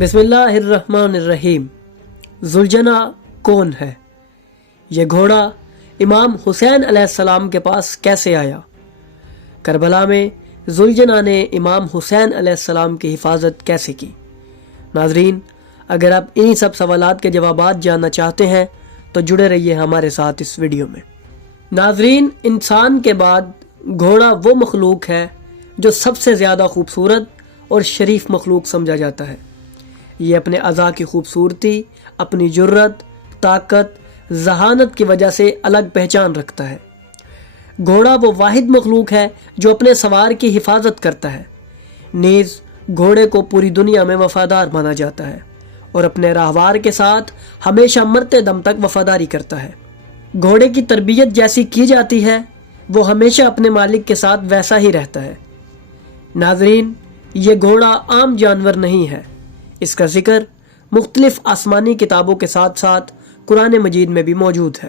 بسم اللہ الرحمن الرحیم۔ ذوالجناح کون ہے؟ یہ گھوڑا امام حسین علیہ السلام کے پاس کیسے آیا؟ کربلا میں ذوالجناح نے امام حسین علیہ السلام کی حفاظت کیسے کی؟ ناظرین، اگر آپ انہی سب سوالات کے جوابات جاننا چاہتے ہیں تو جڑے رہیے ہمارے ساتھ اس ویڈیو میں۔ ناظرین، انسان کے بعد گھوڑا وہ مخلوق ہے جو سب سے زیادہ خوبصورت اور شریف مخلوق سمجھا جاتا ہے۔ یہ اپنے اعضاء کی خوبصورتی، اپنی جرت، طاقت، ذہانت کی وجہ سے الگ پہچان رکھتا ہے۔ گھوڑا وہ واحد مخلوق ہے جو اپنے سوار کی حفاظت کرتا ہے۔ نیز گھوڑے کو پوری دنیا میں وفادار مانا جاتا ہے اور اپنے راہوار کے ساتھ ہمیشہ مرتے دم تک وفاداری کرتا ہے۔ گھوڑے کی تربیت جیسی کی جاتی ہے وہ ہمیشہ اپنے مالک کے ساتھ ویسا ہی رہتا ہے۔ ناظرین، یہ گھوڑا عام جانور نہیں ہے۔ اس کا ذکر مختلف آسمانی کتابوں کے ساتھ ساتھ قرآن مجید میں بھی موجود ہے۔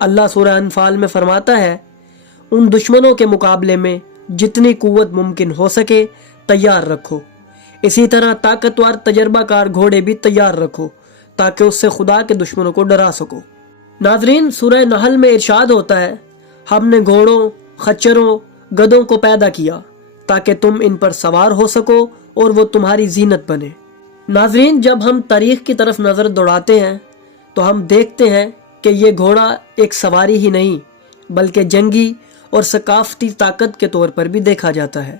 اللہ سورہ انفال میں فرماتا ہے، ان دشمنوں کے مقابلے میں جتنی قوت ممکن ہو سکے تیار رکھو، اسی طرح طاقتور تجربہ کار گھوڑے بھی تیار رکھو تاکہ اس سے خدا کے دشمنوں کو ڈرا سکو۔ ناظرین، سورہ نحل میں ارشاد ہوتا ہے، ہم نے گھوڑوں، خچروں، گدھوں کو پیدا کیا تاکہ تم ان پر سوار ہو سکو اور وہ تمہاری زینت بنے۔ ناظرین، جب ہم تاریخ کی طرف نظر دوڑاتے ہیں تو ہم دیکھتے ہیں کہ یہ گھوڑا ایک سواری ہی نہیں بلکہ جنگی اور ثقافتی طاقت کے طور پر بھی دیکھا جاتا ہے۔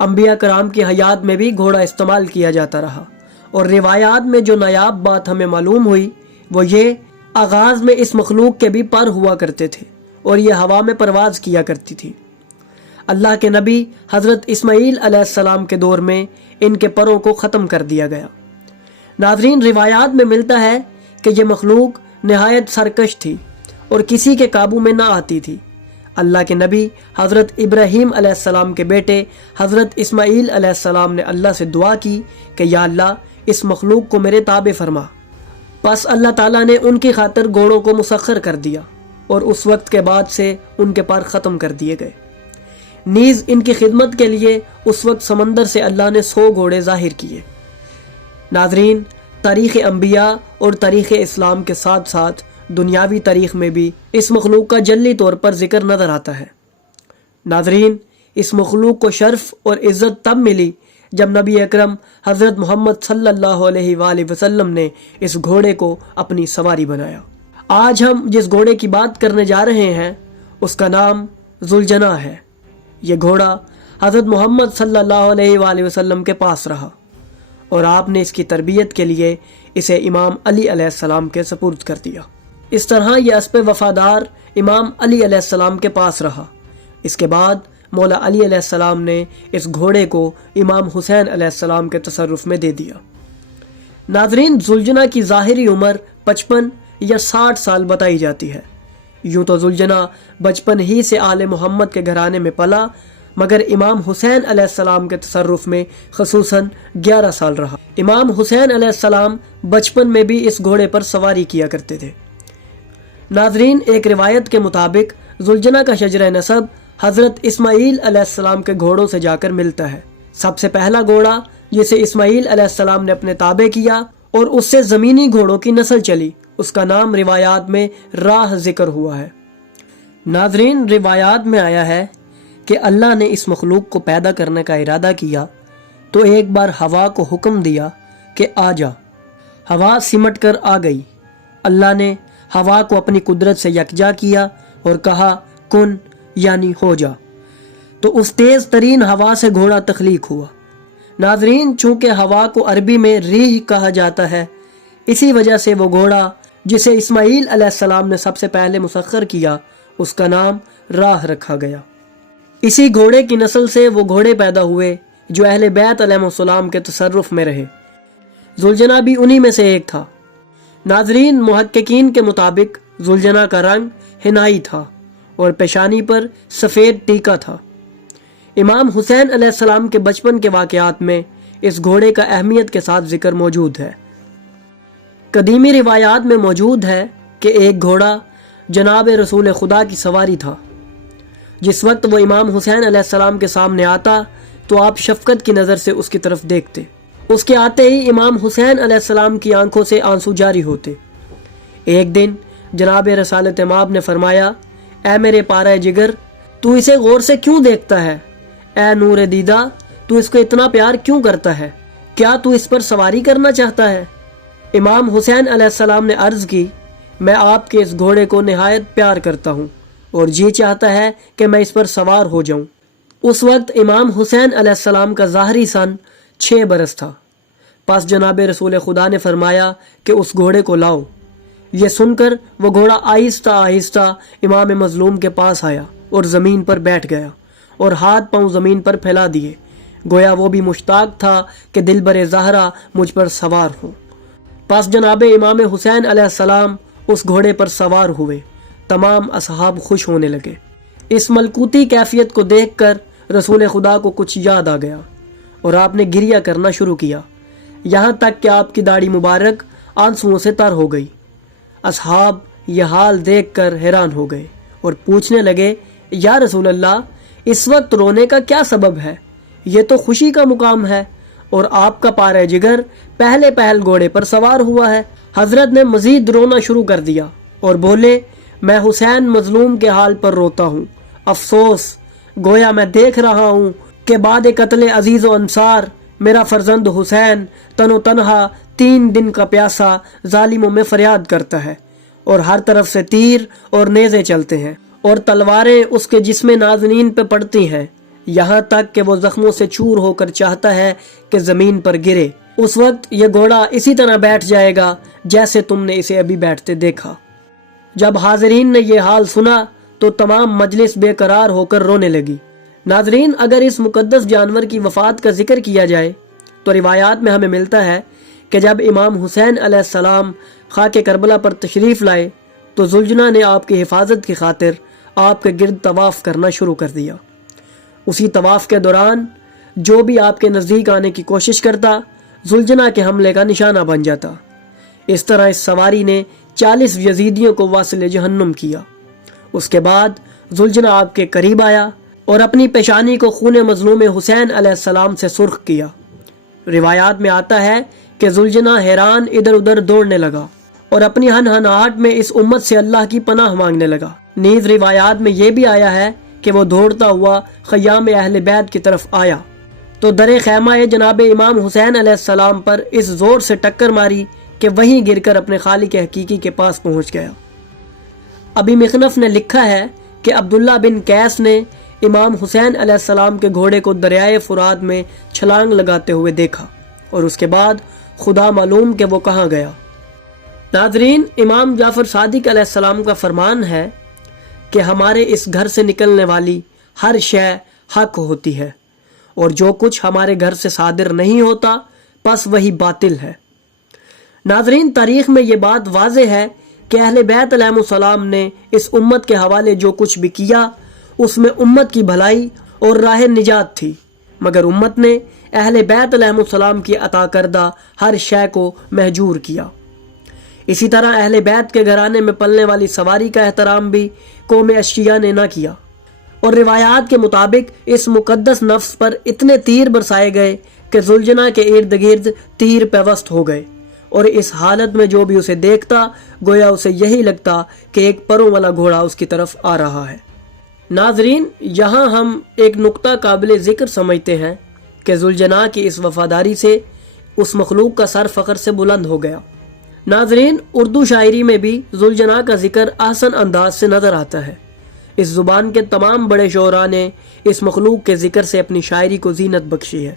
انبیاء کرام کی حیات میں بھی گھوڑا استعمال کیا جاتا رہا، اور روایات میں جو نایاب بات ہمیں معلوم ہوئی وہ یہ، آغاز میں اس مخلوق کے بھی پر ہوا کرتے تھے اور یہ ہوا میں پرواز کیا کرتی تھی۔ اللہ کے نبی حضرت اسماعیل علیہ السلام کے دور میں ان کے پروں کو ختم کر دیا گیا۔ ناظرین، روایات میں ملتا ہے کہ یہ مخلوق نہایت سرکش تھی اور کسی کے قابو میں نہ آتی تھی۔ اللہ کے نبی حضرت ابراہیم علیہ السلام کے بیٹے حضرت اسماعیل علیہ السلام نے اللہ سے دعا کی کہ یا اللہ، اس مخلوق کو میرے تابع فرما۔ پس اللہ تعالیٰ نے ان کی خاطر گھوڑوں کو مسخر کر دیا اور اس وقت کے بعد سے ان کے پر ختم کر دیے گئے۔ نیز ان کی خدمت کے لیے اس وقت سمندر سے اللہ نے 100 گھوڑے ظاہر کیے۔ ناظرین، تاریخ انبیاء اور تاریخ اسلام کے ساتھ ساتھ دنیاوی تاریخ میں بھی اس مخلوق کا جلی طور پر ذکر نظر آتا ہے۔ ناظرین، اس مخلوق کو شرف اور عزت تب ملی جب نبی اکرم حضرت محمد صلی اللہ علیہ وآلہ وسلم نے اس گھوڑے کو اپنی سواری بنایا۔ آج ہم جس گھوڑے کی بات کرنے جا رہے ہیں اس کا نام ذوالجناح ہے۔ یہ گھوڑا حضرت محمد صلی اللہ علیہ وآلہ وسلم کے پاس رہا اور آپ نے اس کی تربیت کے لیے اسے امام علی علیہ السلام کے سپرد کر دیا۔ اس طرح یہ اسب وفادار امام علی علیہ السلام کے پاس رہا۔ اس کے بعد مولا علی علیہ السلام نے اس گھوڑے کو امام حسین علیہ السلام کے تصرف میں دے دیا۔ ناظرین، ذوالجناح کی ظاہری عمر 55 یا 60 سال بتائی جاتی ہے۔ یوں تو ذوالجناح بچپن ہی سے آل محمد کے گھرانے میں پلا، مگر امام حسین علیہ السلام کے تصرف میں خصوصاً 11 سال رہا۔ امام حسین علیہ السلام بچپن میں بھی اس گھوڑے پر سواری کیا کرتے تھے۔ ناظرین، ایک روایت کے مطابق ذوالجناح کا شجرہ نسب حضرت اسماعیل علیہ السلام کے گھوڑوں سے جا کر ملتا ہے۔ سب سے پہلا گھوڑا جسے اسماعیل علیہ السلام نے اپنے تابع کیا اور اس سے زمینی گھوڑوں کی نسل چلی، اس کا نام روایات میں راہ ذکر ہوا ہے۔ ناظرین، روایات میں آیا ہے کہ اللہ نے اس مخلوق کو پیدا کرنے کا ارادہ کیا تو ایک بار ہوا کو حکم دیا کہ آ جا۔ ہوا سمٹ کر آ گئی۔ اللہ نے ہوا کو اپنی قدرت سے یکجا کیا اور کہا کن، یعنی ہو جا، تو اس تیز ترین ہوا سے گھوڑا تخلیق ہوا۔ ناظرین، چونکہ ہوا کو عربی میں ریح کہا جاتا ہے، اسی وجہ سے وہ گھوڑا جسے اسماعیل علیہ السلام نے سب سے پہلے مسخر کیا اس کا نام راہ رکھا گیا۔ اسی گھوڑے کی نسل سے وہ گھوڑے پیدا ہوئے جو اہل بیت علیہ السلام کے تصرف میں رہے۔ ذوالجناح بھی انہی میں سے ایک تھا۔ ناظرین، محققین کے مطابق ذوالجناح کا رنگ حنائی تھا اور پیشانی پر سفید ٹیکا تھا۔ امام حسین علیہ السلام کے بچپن کے واقعات میں اس گھوڑے کا اہمیت کے ساتھ ذکر موجود ہے۔ قدیمی روایات میں موجود ہے کہ ایک گھوڑا جناب رسول خدا کی سواری تھا۔ جس وقت وہ امام حسین علیہ السلام کے سامنے آتا تو آپ شفقت کی نظر سے اس کی طرف دیکھتے اس کے آتے ہی امام حسین علیہ السلام کی آنکھوں سے آنسو جاری ہوتے۔ ایک دن جناب رسالت مآب نے فرمایا، اے میرے پارہ جگر، تو اسے غور سے کیوں دیکھتا ہے؟ اے نور دیدہ، تو اس کو اتنا پیار کیوں کرتا ہے؟ کیا تو اس پر سواری کرنا چاہتا ہے؟ امام حسین علیہ السلام نے عرض کی، میں آپ کے اس گھوڑے کو نہایت پیار کرتا ہوں اور جی چاہتا ہے کہ میں اس پر سوار ہو جاؤں۔ اس وقت امام حسین علیہ السلام کا ظاہری سن 6 برس تھا۔ پس جناب رسول خدا نے فرمایا کہ اس گھوڑے کو لاؤ۔ یہ سن کر وہ گھوڑا آہستہ آہستہ امام مظلوم کے پاس آیا اور زمین پر بیٹھ گیا اور ہاتھ پاؤں زمین پر پھیلا دیے، گویا وہ بھی مشتاق تھا کہ دلبر زہرا مجھ پر سوار ہو۔ پس جناب امام حسین علیہ السلام اس گھوڑے پر سوار ہوئے۔ تمام اصحاب خوش ہونے لگے۔ اس ملکوتی کیفیت کو دیکھ کر رسول خدا کو کچھ یاد آ گیا اور آپ نے گریہ کرنا شروع کیا، یہاں تک کہ آپ کی داڑھی مبارک آنسوؤں سے تر ہو گئی۔ اصحاب یہ حال دیکھ کر حیران ہو گئے اور پوچھنے لگے، یا رسول اللہ، اس وقت رونے کا کیا سبب ہے؟ یہ تو خوشی کا مقام ہے اور آپ کا پارہ جگر پہلے پہل گھوڑے پر سوار ہوا ہے۔ حضرت نے مزید رونا شروع کر دیا اور بولے، میں حسین مظلوم کے حال پر روتا ہوں، افسوس، گویا میں دیکھ رہا ہوں کہ بعد قتل عزیز و انصار میرا فرزند حسین تن و تنہا 3 دن کا پیاسا ظالموں میں فریاد کرتا ہے اور ہر طرف سے تیر اور نیزے چلتے ہیں اور تلواریں اس کے جسم نازنین پہ پڑتی ہیں، یہاں تک کہ وہ زخموں سے چور ہو کر چاہتا ہے کہ زمین پر گرے۔ اس وقت یہ گھوڑا اسی طرح بیٹھ جائے گا جیسے تم نے اسے ابھی بیٹھتے دیکھا۔ جب حاضرین نے یہ حال سنا تو تمام مجلس بے قرار ہو کر رونے لگی۔ ناظرین، اگر اس مقدس جانور کی وفات کا ذکر کیا جائے تو روایات میں ہمیں ملتا ہے کہ جب امام حسین علیہ السلام خاک کربلا پر تشریف لائے تو زلجنا نے آپ کی حفاظت کی خاطر آپ کے گرد طواف کرنا شروع کر دیا۔ اسی طواف کے دوران جو بھی آپ کے نزدیک آنے کی کوشش کرتا زلجنا کے حملے کا نشانہ بن جاتا۔ اس طرح اس سواری نے 40 یزیدیوں کو واصل جہنم کیا۔ اس کے بعد زلجنا آپ کے قریب آیا اور اپنی پیشانی کو خون مظلوم حسین علیہ السلام سے سرخ کیا۔ روایات میں آتا ہے کہ زلجنا حیران ادھر ادھر دوڑنے لگا اور اپنی ہنہناہٹ میں اس امت سے اللہ کی پناہ مانگنے لگا۔ نیز روایات میں یہ بھی آیا ہے کہ وہ دوڑتا ہوا خیام اہل بیت کی طرف آیا تو در خیمہ جناب امام حسین علیہ السلام پر اس زور سے ٹکر ماری کہ وہیں گر کر اپنے خالق حقیقی کے پاس پہنچ گیا۔ ابی مخنف نے لکھا ہے کہ عبداللہ بن قیس نے امام حسین علیہ السلام کے گھوڑے کو دریائے فرات میں چھلانگ لگاتے ہوئے دیکھا اور اس کے بعد خدا معلوم کہ وہ کہاں گیا۔ ناظرین، امام جعفر صادق علیہ السلام کا فرمان ہے کہ ہمارے اس گھر سے نکلنے والی ہر شے حق ہوتی ہے اور جو کچھ ہمارے گھر سے صادر نہیں ہوتا پس وہی باطل ہے۔ ناظرین، تاریخ میں یہ بات واضح ہے کہ اہل بیت علیہ السلام نے اس امت کے حوالے جو کچھ بھی کیا اس میں امت کی بھلائی اور راہ نجات تھی، مگر امت نے اہل بیت علیہ السلام کی عطا کردہ ہر شے کو مہجور کیا۔ اسی طرح اہل بیت کے گھرانے میں پلنے والی سواری کا احترام بھی قوم اشیاء نے نہ کیا، اور روایات کے مطابق اس مقدس نفس پر اتنے تیر برسائے گئے کہ زلجنا کے ارد گرد تیر پیوست ہو گئے، اور اس حالت میں جو بھی اسے دیکھتا گویا اسے یہی لگتا کہ ایک پروں والا گھوڑا اس کی طرف آ رہا ہے۔ ناظرین، یہاں ہم ایک نقطہ قابل ذکر سمجھتے ہیں کہ زلجنا کی اس وفاداری سے اس مخلوق کا سر فخر سے بلند ہو گیا۔ ناظرین، اردو شاعری میں بھی زلجنا کا ذکر احسن انداز سے نظر آتا ہے۔ اس زبان کے تمام بڑے شعراء نے اس مخلوق کے ذکر سے اپنی شاعری کو زینت بخشی ہے۔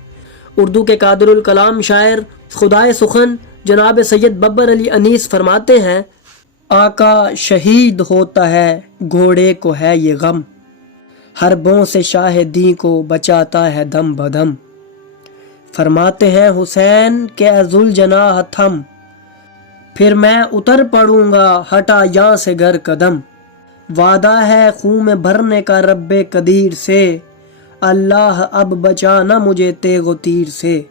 اردو کے قادر الکلام شاعر خدائے سخن جناب سید ببر علی انیس فرماتے ہیں، آقا شہید ہوتا ہے گھوڑے کو ہے یہ غم، حربوں سے شاہ دین کو بچاتا ہے دم بدم۔ فرماتے ہیں حسین کہ اے ذوالجناح تھم، پھر میں اتر پڑوں گا ہٹا یہاں سے گر قدم۔ وعدہ ہے خون میں بھرنے کا رب قدیر سے، اللہ اب بچانا مجھے تیغ و تیر سے۔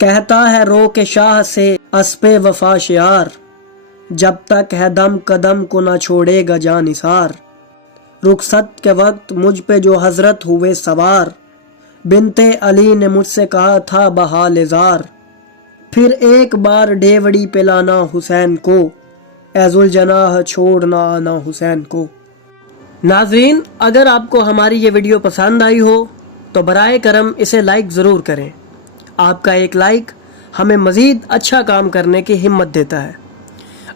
کہتا ہے رو کے شاہ سے اسپِ وفا شعار، جب تک ہے دم قدم کو نہ چھوڑے گا جاں نثار۔ رخصت کے وقت مجھ پہ جو حضرت ہوئے سوار، بنت علی نے مجھ سے کہا تھا بحال زار، پھر ایک بار ڈیوڑی پلانا حسین کو، اے ذوالجناح چھوڑنا آنا حسین کو۔ ناظرین، اگر آپ کو ہماری یہ ویڈیو پسند آئی ہو تو برائے کرم اسے لائک ضرور کریں۔ آپ کا ایک لائک ہمیں مزید اچھا کام کرنے کی ہمت دیتا ہے۔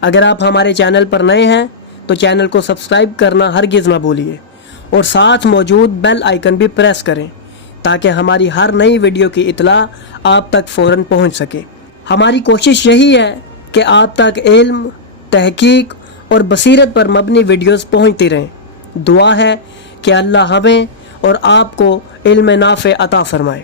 اگر آپ ہمارے چینل پر نئے ہیں تو چینل کو سبسکرائب کرنا ہرگز نہ بھولیے اور ساتھ موجود بیل آئیکن بھی پریس کریں تاکہ ہماری ہر نئی ویڈیو کی اطلاع آپ تک فوراً پہنچ سکے۔ ہماری کوشش یہی ہے کہ آپ تک علم، تحقیق اور بصیرت پر مبنی ویڈیوز پہنچتی رہیں۔ دعا ہے کہ اللہ ہمیں اور آپ کو علم نافع عطا فرمائے۔